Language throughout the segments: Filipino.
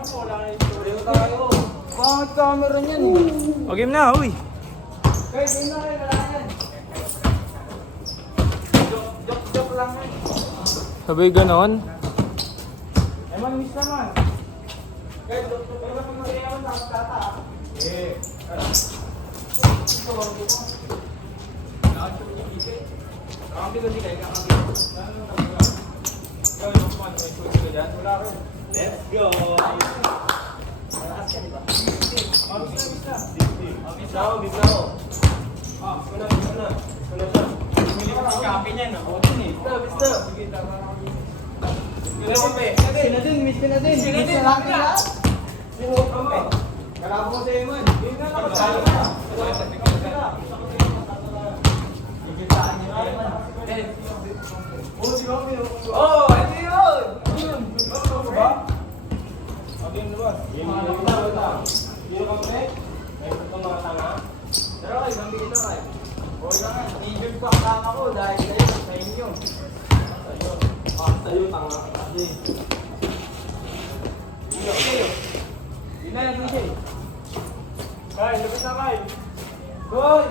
Pareho tayo. Bakit camera niyan eh? O, game na, uy. Guys, game na kayo, wala yan. Joke lang yan. Sabay ganon. Eman, miss naman. Guys, joke lang kung mag-iyaman sa tata. Eh. Ito, wag ko. Nakasok yung isi. Kakambi ko di kayo, kakambi ko. Ikaw, yung kuman, may susi ka dyan. Wala rin. Let's go! Malakas ka, di ba? Miss na. Miss na ako. Miss na. Pumili ko si Kapi niyan. Ako din eh. Miss na. Sige, tama na kami. Miss ka na din. Miss na lang ka. Sino ka mo? Kalabo ko sa Eman. Yun na lang. Kasalo na. Ikitaan niyo na Eman. Oh, si Kapi. Oh, ito yun. Yun. Ano ba? Okay, ano ba? Sino ka mo eh? May itong mga tanga. Pero kayo, bambigin na kayo. Okay lang nga, i-build ko ang tanga ko dahil kayo, sa inyo. Sa'yo. Sa'yo, tanga ka kasi. Yun na yan, DJ. Kay, lapit na kayo. Goy!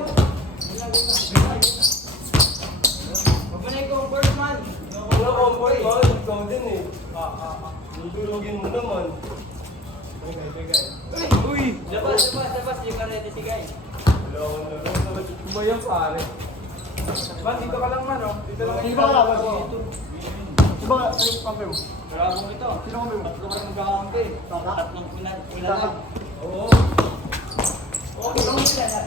Huwag mo na i-comfort man. Wala comfort man, ikaw din eh. Dudulugin mo naman. Uy! Labas. Yung karete si Guy. Wala ko na lang. Ano ba yan, pare? Man, dito ka lang man, oh. Dito lang. Di ba kalaban ko? Di ba ay kampe mo? Karabong ito. Sino kampe mo? Tatlo ka rin magkakampi. Tatlong pula lang. Oo. Oo, tulong mo sila na.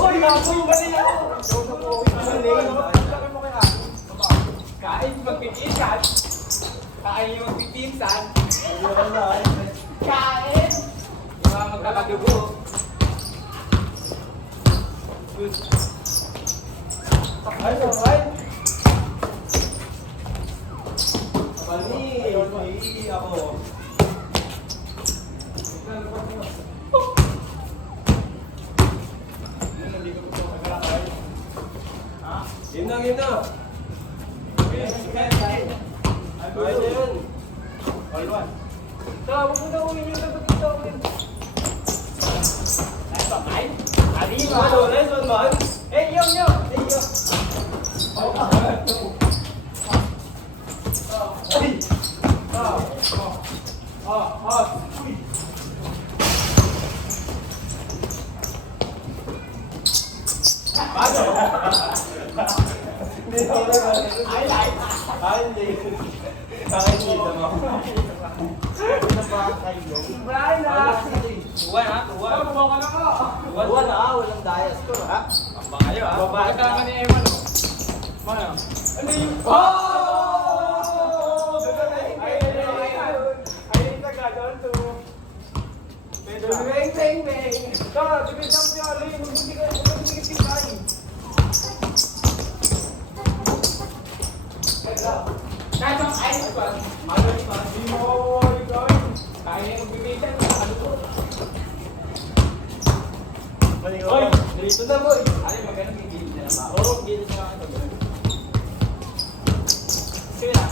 Uy, naku! Bali ako! Kain, magpipinsan. Kain yung magpipinsan. Kain! Yung mga magkakadugo. Good. Ay, sabay. Bani, ako. Game na. Ay, na yun. All one. So, huwag mo na uwi yung lagot dito. Nice one, Mike. Arriba. Nice one, man. Hey, yo. Brian na! Tuwan ha? Tuwan na walang daya score ha? Abang kayo ha? Bakit ka naman ni Eman o? Ano? Ano yung... Oh! Ayun na gagawin to. Beng! Ito, dibidang siya. Hindi ka tayo. Kahit ang ice ba? Ano ni pa? Hindi mo gawin. Kaya yung magbibitan. Ano to? Oy! Dito na boy! Ano yung magandang gigilid na naman? Oo, gilid na ako. Sige na.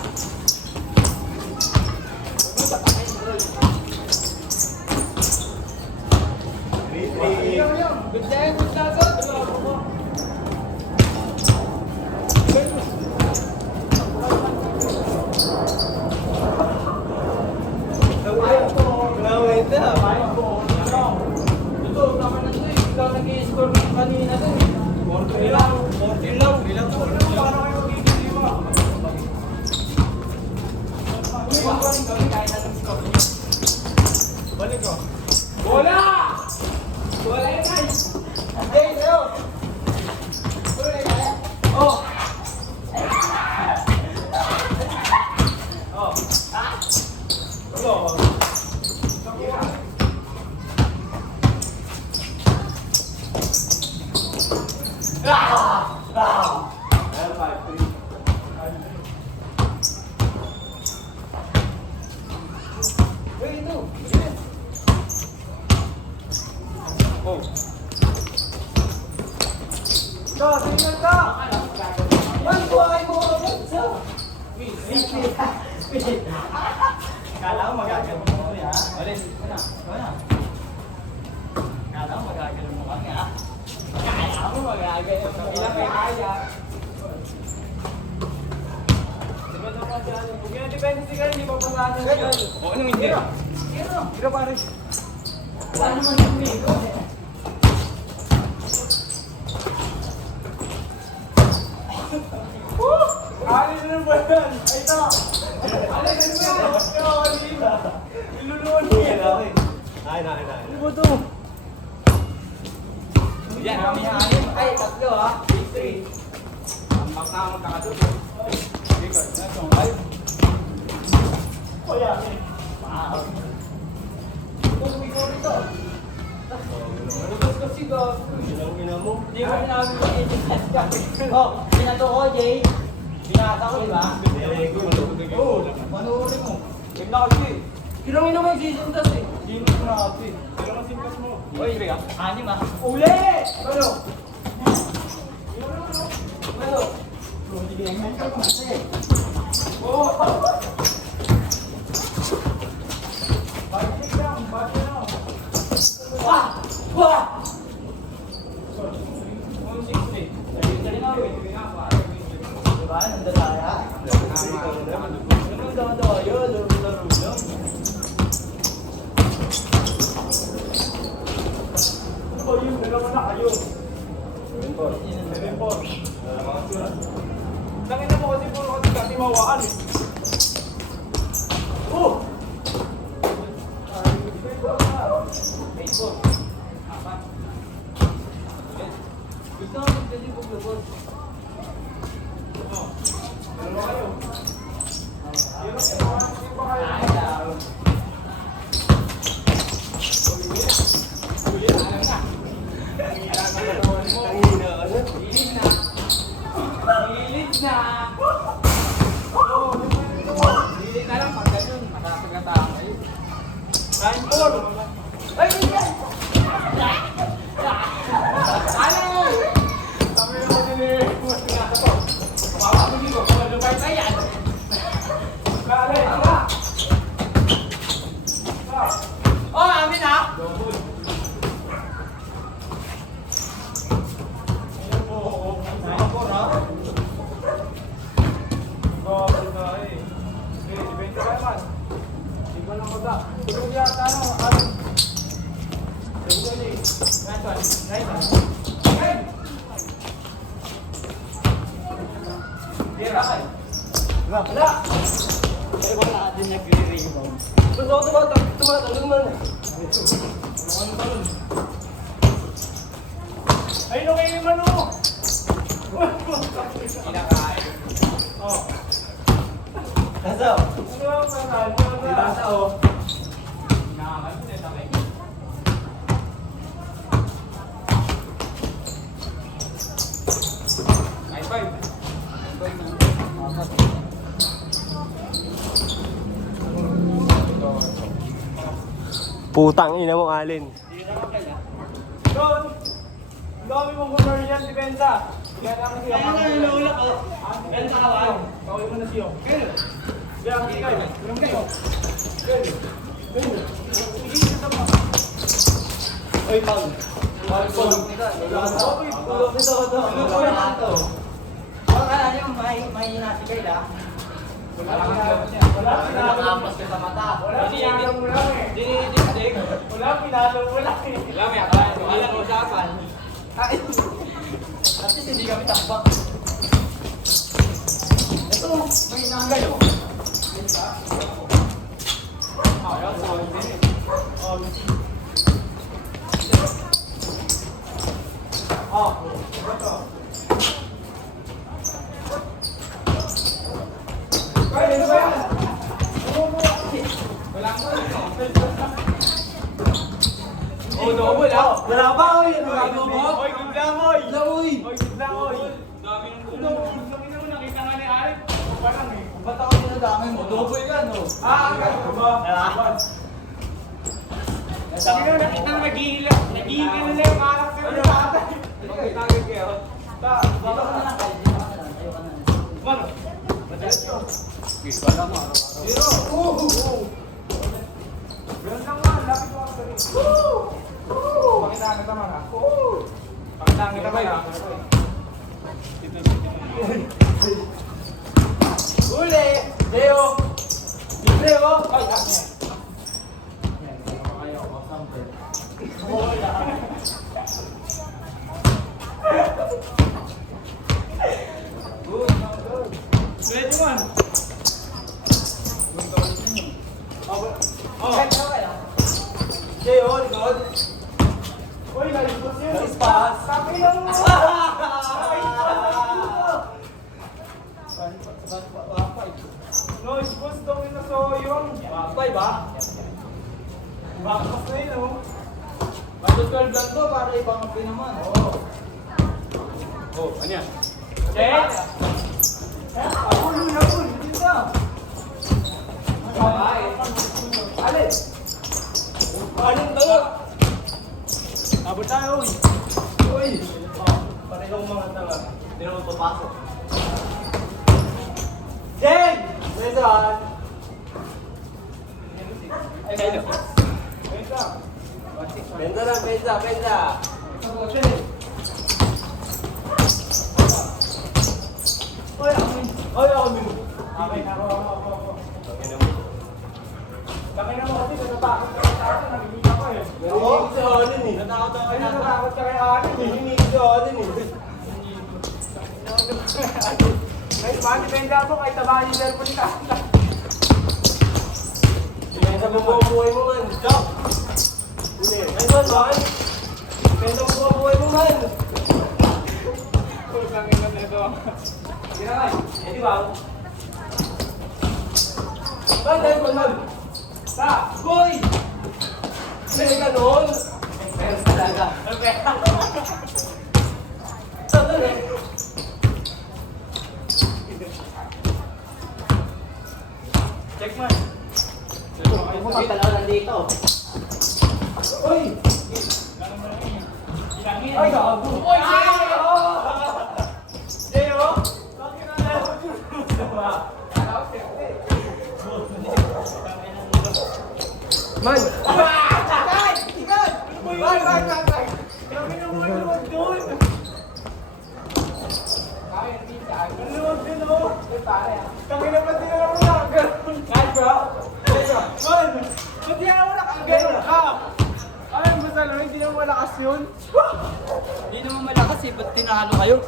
Good day, good lagot. Ito, tama na ito eh. Ikaw nag-i-score kanina ito eh. 40 lang. 40 lang. Ilang to? Paano kayo mag-i-score? Huwag ka rin gawin kahit anong score niyo. Balik ko. Bola! Bola yun guys! Jay, sa'yo! Bola yun kaya? Oh! Oh! Ha? Ano? Oh. Tingnan ka! Ay, kuhain mo ako yan. Kala ko magagano mo kami ha? Ulit. Ano? Kala ko magagano mo kami ha? Kala ko magagano mo kami. Ilang may kaya. Depende mo kasi ano. Kung depende si Kaya, hindi pa pasahan si Kaya. O, anong hindi? Kira pare. Wala naman yung amigo. Alin na ba yan? Ay, ito! Alin na ba yan? Iluluwan niya. Ay. Ano ba ito? Yan, kami halim. Ay, tatlo ha. 3. Ang makna magkakatulo. Record na ito. Ay. O yan eh. Wow. Ito, ito. Lumabas kasi ka. Ina mo. Hindi mo sinabi ko eh. Oh, pinato ko, Jay. Binasa ko, di ba? Oo, manuulit mo. Game na kasi. Kilangin naman yung season test eh. Game na kasi. Kailan ang simpas mo? Oy, Riga. 6 ah. Uli! Ano? Ano? Hindi ganyan ka kasi. Oo. Bakit lang? Bakit lang? Wah! Wah! 160. Dali na, wait. Diba? Nandalaya? Nandalaya, yun. Laro-laro lang. Ano ba yun? Dalawa na kayo. 7-4. Langin na mo kasi puro kasi kasi mawaan eh. Oh! 8-4. Apat. Gusto nga magdali po global. Dalawa kayo. Hilit na! Hilit na lang pag ganun, makakagatahan kayo. 9-4! Ay, hindi yan! Ano? Sabi mo din eh, kapapabili ko, kung ano ba ito yan? Kale, tama! Oh, amin ha! Tulog yata ano, ano? Tulog ni. Nice one. Okay. Tira kay. Wala. Ay wala din nagre-rebound. Gusto ko tumatalo man. Ano talon? Ay no kay man oh. Kinakain. Oh. Kaso. Ano ang pangalan? Oh. Putang ina mo, Alin. Doon! Ang dami mong commercial depensa. Kaya naman siya. Kaya nga yung lula ko. Kaya sa kawan. Kawin mo na siya. Kaya. Kaya ang ikaw. Ilang kayo. Kaya. Kaya. Sige, ito mo. Oy, Paul. Paul. Tulog nito. Tulog nito. Tulog nito. Akala niyo may nasigay la. Wala pinalo sa mata. Wala pinalo mo lang eh. Di. Wala pinalo mo lang eh. Wala may akala. Wala ko usapan. At least hindi kami takbak. Ito, may nangay oh. Ayaw, sorry din eh. Ito. Kaya ba yan? Wala ko oh, double ah. Wala ba? Oy, ano ba? Oy, good lang, oy. Oy, good lang, oy. Dami ng gulo. Gusto mo nakita nga ni Arif. Parang eh. Ba't ako dinadami mo? Double yan, no? Ganun ba? Sabi ko nakita na naghihila. Naghihila na yung karakter ng tatay. Bakit kayo? Dito ka na lang. Ayoko na. Wala mo, araw-araw. Zero! Ganun lang man, lapit mo kasi. Pakita kita man ha. Pakita kita man ha. Uli! Leo! Leo! Ay, akin. Medyo man. Oh. Jay, oh, likod. Uy, nalipos yun. Nalispas. Sabi lang mo. No, ispas daw yun na so yung. Wapay ba? Bakas na yun, oh. Bato 12 lang to, para ibang kape naman. Oo. Oh, ano yan? Jay? Abul, abul. Hindi na. Alin? Alin tayo? Abot tayo, uy. Uy! Parehong mga tanga. Hindi naman papasok. Jen! Listen! Ay, kayo. Wait lang. Benda lang, benda, benda. Oy, amin. Oy, amin. Amin, ako. Kaya mo kasi natatakot ka kay Anin, nangingita ko eh. Nangingit sa Anin eh. Natakot ka kay Anin eh. Nangingit sa Anin eh. May depende ako kahit tabahan yung cellphone ni Kata. Depende sa bubuhay mo man. Stop! Uli. Ayun man. Depende sa bubuhay mo man. Kusang ingat na ito. Sige na nga. Eh di ba? Ay, dahil ko man. Sa! Boy! May ganon. Meron talaga. Okay. Check man. Ako magdala nandito. Uy! Ay, gago! Uy! Jeo! Bakit na Man! Tay! Ikan! Bye! Kami na mo naluwag doon! Kaya, pizza. Naluwag din o! Kami na pati na naman nakaganon. Guys, bro! Man! Pati na naman nakaganon ka! Ay, basta lang, hindi naman malakas yun. Hindi naman malakas eh, ba't tinalo kayo?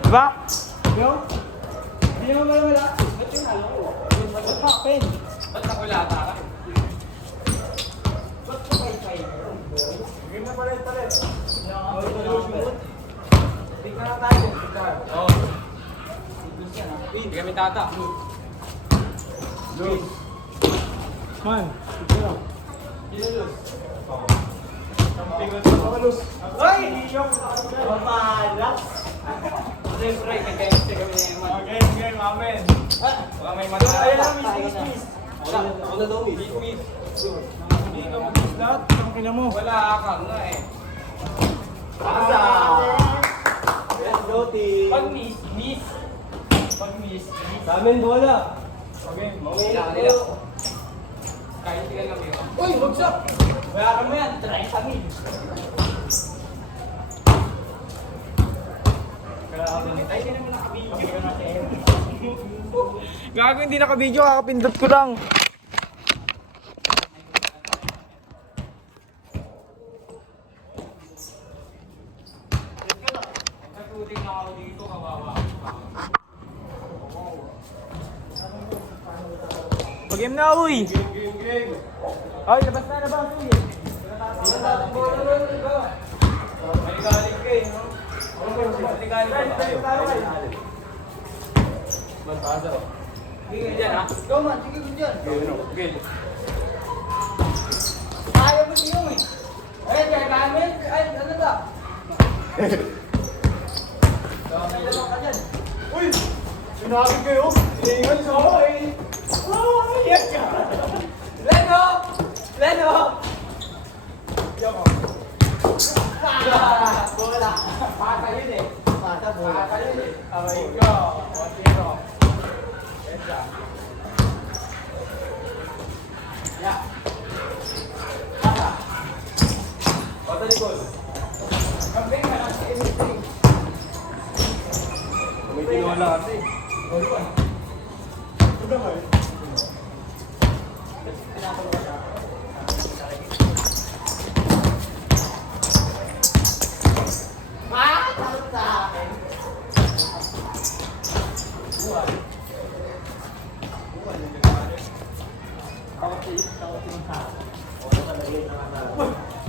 Diba? Yo? Hindi naman malakas. Ba't tinalo ko? Ba't happen? Ba't nakulata ka? Game na palit. Tignan na tayo. Oo. Hindi kami tata. Man, tignan. Ay! Mamalas! Siyempre, kagayante kami na yung man. Game, amen. Baka may Ayun matala. lang, miss. Wala. Ako na daw, miss. Miss. Hindi ka mag-miss lahat. Ang kina mo. Wala ka nga eh. Asa! Let's go, team. Pag miss. Pag miss. Sa amin, bola. Okay. Nila, nila. Kahit hindi ka lang yun. Uy, bagsak! Bayaran mo yan, 30,000. Ay, hindi naman nakabidyo. Gago, hindi nakabidyo. Kakapindot ko lang. Nagtuting na ako dito, kawawa. Pag-game na, uy! Game. Ay, labas na, uy! Bola nun, iba. May galing ka eh, no? May galing ka ba? Mantada. Hindi ka dyan, ha? Ikaw man, sige ko dyan. Okay. Ayaw mo niyo, eh! Ay, kaya gamit! Ay, ano ba? May lamang ka dyan. Uy! Sinabi kayo. Iingan sa ako eh. Oh, yes ka! Leno! Leno! Bola! Pata yun eh. Pata yun eh. Aray ko. 1-0. Patalikod. Kambing ka lang sa anything. May tinola kasi.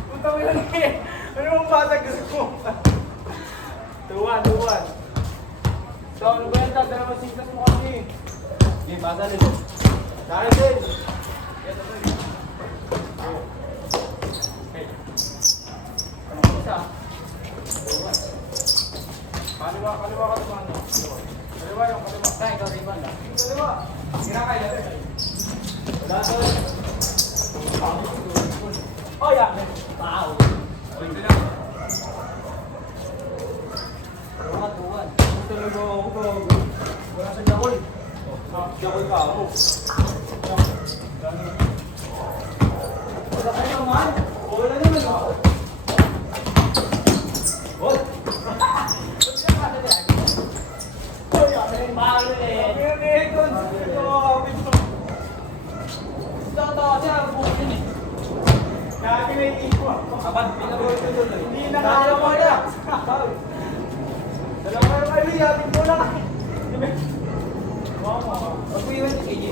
Punta mo lang eh. Ano mong batag gusto mo? Tuwan. So, ano ba yan? Dalawang sigas mo kami. Sige, pasa nito. Dahil din. Isa. Kaliwa ka naman. Kaliwa yung kaliwa. Kaya ikaw rin ba? Kaliwa. Kinakaya natin. Wala to. Oh, yeah. Tao. Ito lang. Tuwan. Gusto nyo ako. Wala sa Jakoy. Jakoy ka ako. Wala kayo naman. Wala naman ako. Hoy! Kapan, pinag-roll ko doon eh. Hindi nakakalawa na. Dalawa yung kayo, yatin mo lang. Huwag mo iwan si KJ.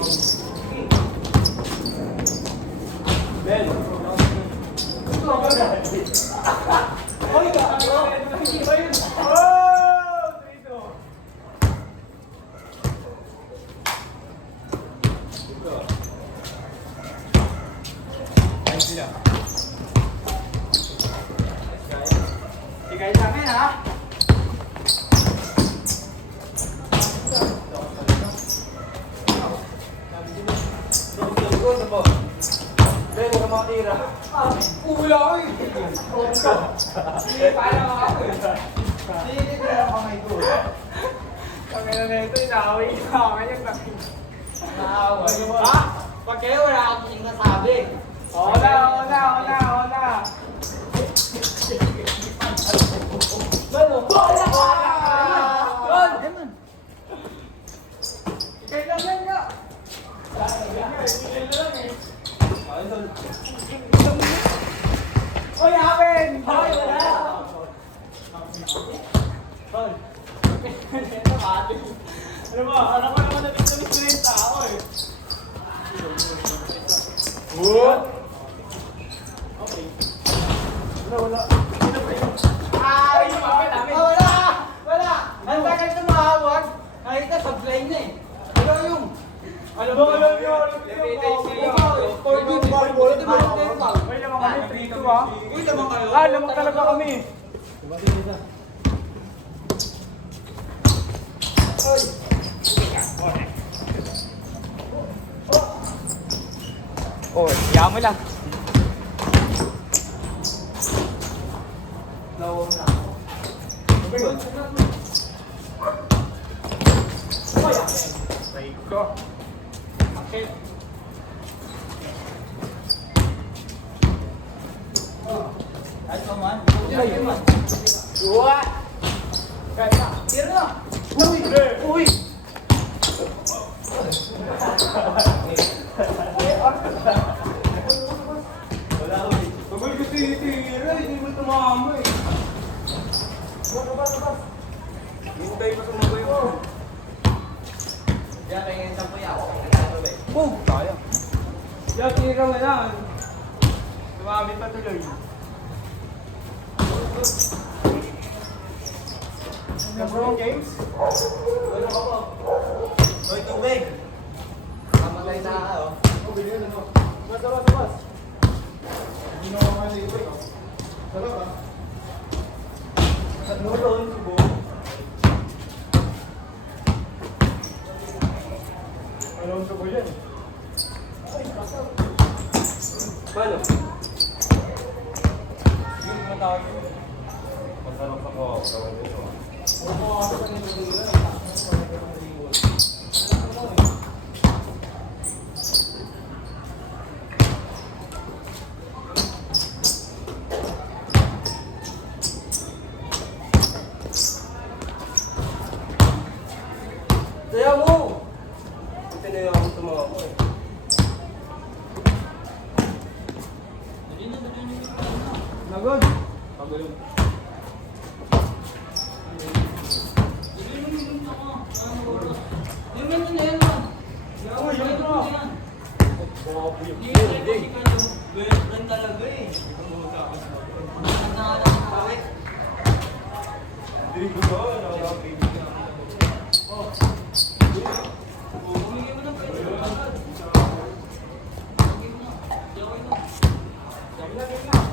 Bel. Hoy, ka! Hindi ba yun? Oh! Dito. Ay, sila. Tigay sa akin, ha? Bel, huwag ka makatira. Wala ko eh. Hindi, paano ako eh. Hindi, ko lang kamay ko. Kami na nito, inaaway ka. Kanyang nakin. Naaway. Ha? Pag kayo, wala akong sinasabi. Wala. Bel, Wala! Ikaw lang yan ka. Oy, Aben! Hoy, wala! Ano ba? Ano ba naman nabit-nabit ko yung tao eh? What? Okay. Wala. Ay, yung Aben namin. Wala! Ang tagal tumawag. Nakita sa blind na eh. Pero yung... Alam mo, alam nyo. May lamang kami, prito ah. Uy, lamang kayo. Lamang talaga kami. Oh, hiya mo lang. Lawang na. Go. Okay. Ay, man. Ay, man. Dua. Kaya. Tira na. Uy. Wala ko eh. Bagay ko tihira, hindi mo tumama eh. Hintay pa sumagoy mo. Diyan, tingin sa puya. Oh, kaya. Yan, tira mo lang. Tumami pa tuloy. Nabro games? Ano ka po? Hoy, tubig. Kamatay na ka, oh. Oh, bilhin ano. Bas. Hindi na ako malibre. Sarap ah. Sa nuron, subo. Alam ko yan. Paano? Hindi mo tawag yun. Masarap ako. Tawag dito. Oo, ako sa nito dito.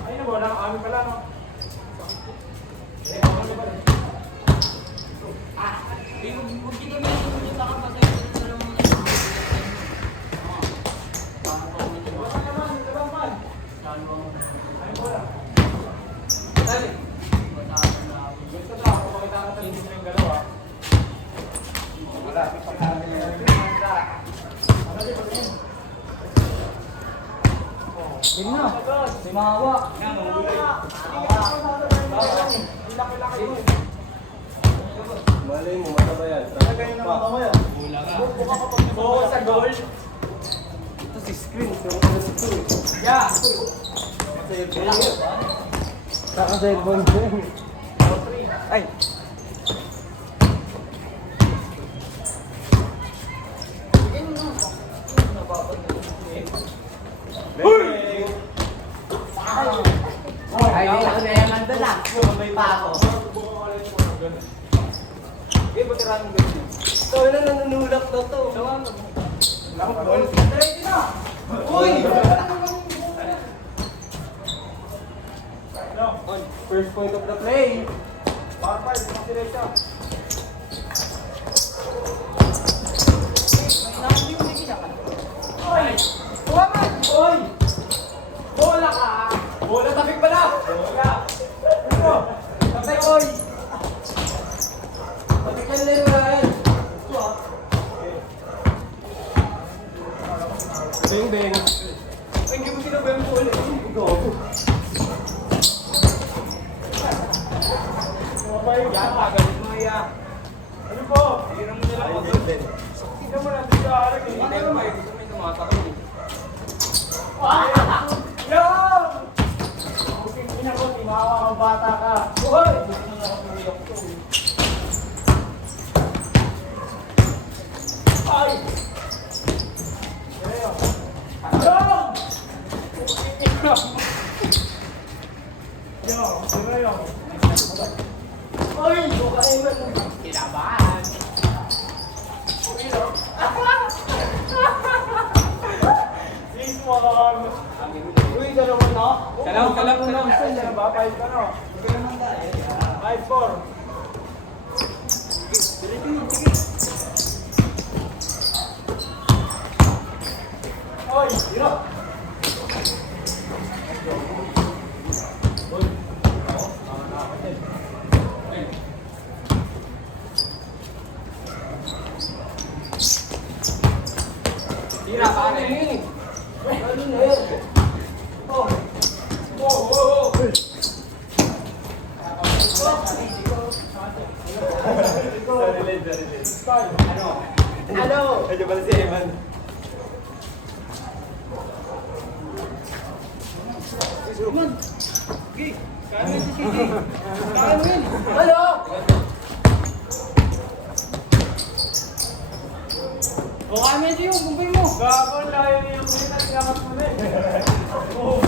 Ayun na ba? Wala kami pala, no? Yun na. May mahawa. Malay mo, mata ba yan? Oo, sa goal. Ito si screen. Yung ano si Tui. Yeah. Masaya ko yun. Kaka-cellphone ko yun. Ay. Beng! Ay, hindi ako nayaman doon ah. May pa ako. Okay, patirahan mo ganyan. Ito na nanunulak na to. Ready na! Uy! First point of the play. Power 5, mga diretso. Oy! Tuwaman! Oy! Bola ka! Bola, tapik pala! Bola! Ano? Tapik, oy! Tapik ka nila yung Ryan. Ito ah. Beng beng. Ay, hindi mo sinabi yung bola. Gogo. Yan, galit mo yan. Ano po? Hirang mo nila ako doon. Tignan mo natin sa harap. Hindi tayo pa. Gusto mo yung tumatakot. Yan! Buking ina ko, timawa kang bata ka. Hoy! Buking na ako tumiyok to. Ay! Ayun! Buking ina mo. Yo, sino yun? Oy! Bukain mo. Kinabahan. Uy, no? Ismon! Uy, dalawa na? Dalawa na. Saan ba? 5 ka no? 5-4. Oy, hiro! Tira ka na yun. Ano na yan? Oh. Oh, oh, oh. Ano? Ano? Medyo pala si Evan. Hello? O kami ito yung bumbay mo. Gago, layo niyo yung muna. Tinakas mo na eh. Oh.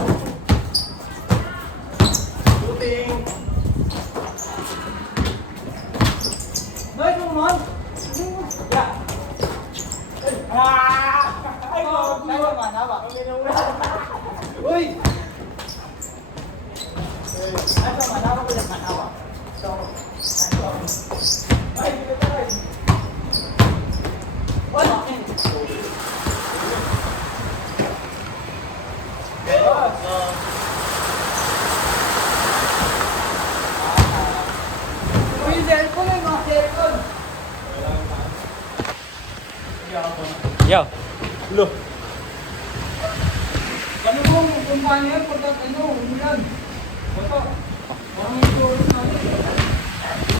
Shooting. Nice naman. Yeah. Ah! Ay, gago. Nawa man, nawa. Uy! Ano man, nawa ko lang manawa. So, ay, dito tayo. Wala. Uy, cellphone eh, mga cellphone. Yo. Lo. Ano mo, kung paano yan, pagkat ano, umulan.